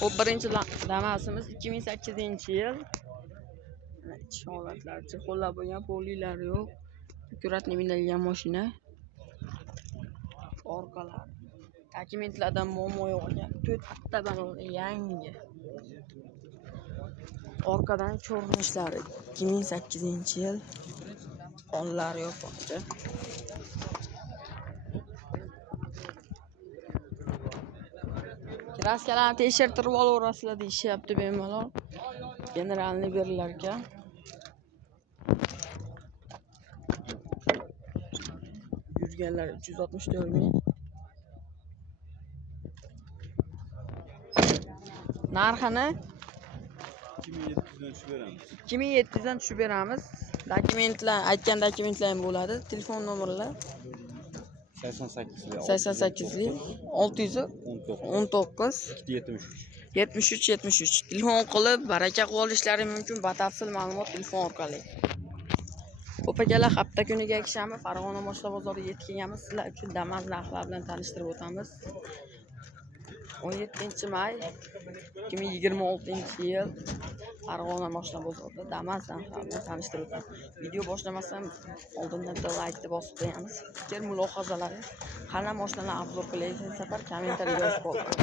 Hop, birinchi Damas'imiz 2008-yil. Ichki holatlar, chexollar bo'lgan, polilari yo'q. Akkuratni minilgan mashina. Orqalar. Dokumentlardan muammo yo'q ekan. 4 ta baloni yangi. Orqadan ko'rinishlari 2008-yil. Onlar yo'q bo'pti. Kraskalarni tekshirtirib olaverasizlar deyishyapti bemalol. Generalni berilar ekan. Yurganlar 364 ming. Narxini 2700 dan tushib beramiz. Dokumentlar, aytgan dokumentlar ham bo'ladi. Telefon nomerlar 88 619 73 telefon qilib baraka qolishlari mumkin. Batafsil ma'lumot telefon orqali. Opakalar hafta kuniga kishami Farg'ona Moshla bozoriga yetib kelganmiz. Sizlar uchun Damas narxlari bilan tanishtirib o'tamiz. 17-may 2026-yil Farg'ona Moshla bozorida Damas narxlari bilan tanishtirib o'tamiz. Video boshlamasdan oldindan bitta like bosib qo'yamiz. Fikr mulohazalari, qanday moshinalarni obzor qilayotgan safar kommentariyga yozib qoldiring.